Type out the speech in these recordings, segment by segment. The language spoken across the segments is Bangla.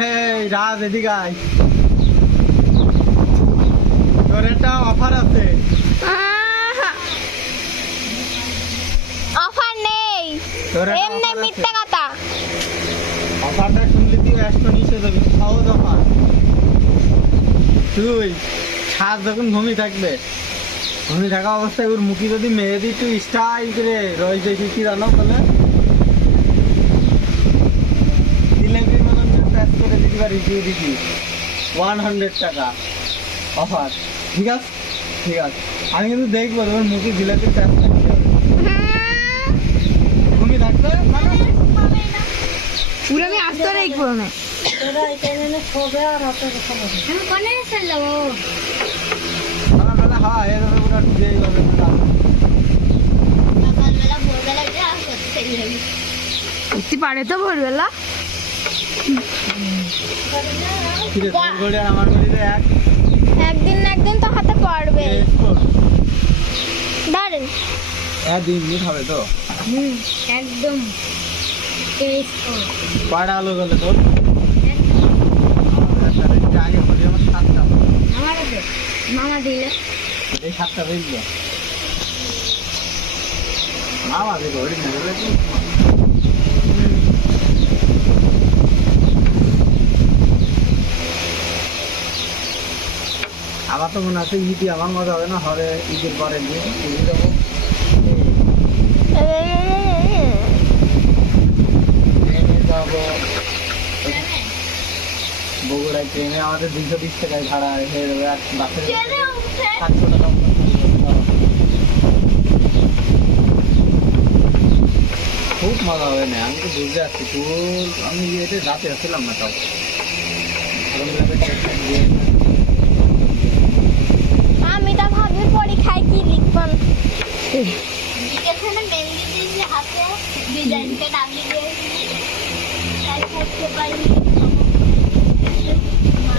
এই রাজ এদিকে আয়। তোর একটা অফার আছে। অফার নেই। এমনি মিথ্যা কথা। অফারটা শুনলে তুই ব্যস্ত নিচে যাবি সহজ অফার তুই যখন ঘুমি থাকবে ঘুমি থাকা অবস্থায় ওর মুখে যদি মেরে দিই তুই স্টাইল করে রয়েছে কি জানো বলে? দিবি। ওয়ান হান্ড্রেড টাকা। অফার। ঠিক আছে? ঠিক আছে। আমি কিন্তু দেখব তোমার মুখে প্যাক থাকতে হবে। ঘুমি থাকবে পুরো? আমি আসতে দেখব না। সকালবেলা হয় যাবে সকালবেলা ভোরবেলা উঠতে পারে তো ভোরবেলা। একদিন না একদিন তো হাতে পড়বে। দাঁড়ান এক দিন হবে তো? হুম একদম। কয়টা আলো গেলে তোর? একটু আগে আমার সাতটা। আমার মামা দিলে। এই সাতটা বেজলো। আমাদের ঘড়ি নেবে আমার তো মনে আছে ঈদই আমার মজা হবে না? হবে ঈদের পরে দিয়ে ঈদে যাব। বগুড়ায় ট্রেনে আমাদের দুইশো বিশ টাকায় ভাড়া হয়ে যাবে আর বাসে সাতশো টাকা খুব মজা হবে না? আমি তো বুঝতে পারছি ফুল আমি এতে রাতে আসছিলাম না তাও আমি তো ভাবির পরীক্ষায় কি লিখবেন এখানে মেহেন্দি দিয়েছি হাতে ডিজাইনটা দাগিয়ে দিয়েছি তাই করতে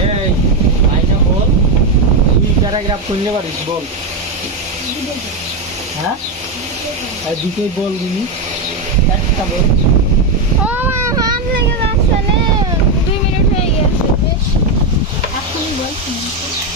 এই বল তুই প্যারাগ্রাফ করতে পারিস বল। হ্যাঁ? আর দুটোই বল একটা বল। ও মা হাত লেগে